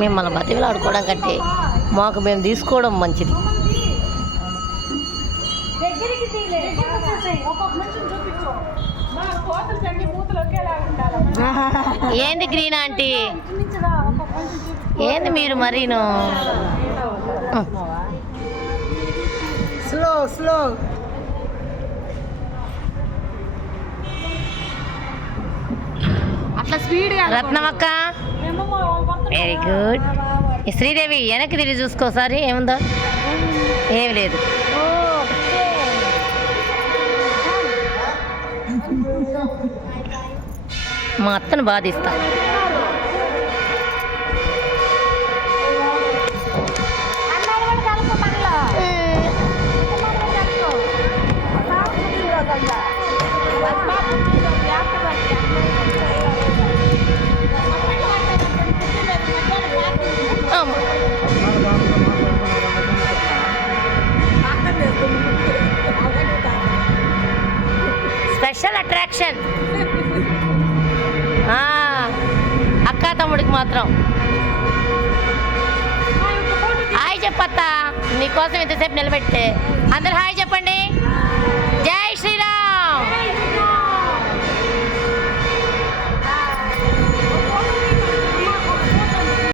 మిమ్మల్ని బతికిలు ఆడుకోవడం కంటే మాకు మేము తీసుకోవడం మంచిది. ఏంది గ్రీన్ ఆంటీ, ఏంది మీరు మరీను స్లో స్లో. అట్లా స్పీడ్. రత్నమక్క వెరీ గుడ్. శ్రీదేవి వెనక్కి తిరిగి చూసుకోసారి, ఏముందో ఏమి లేదు. మా అత్తను బాధిస్తా. స్పెషల్ అట్రాక్షన్ అక్క తమ్ముడికి మాత్రం. హాయ్ చెప్పత్తా, నీకోసం ఇంతసేపు నిలబెట్టే. అందరు హాయ్ చెప్పండి.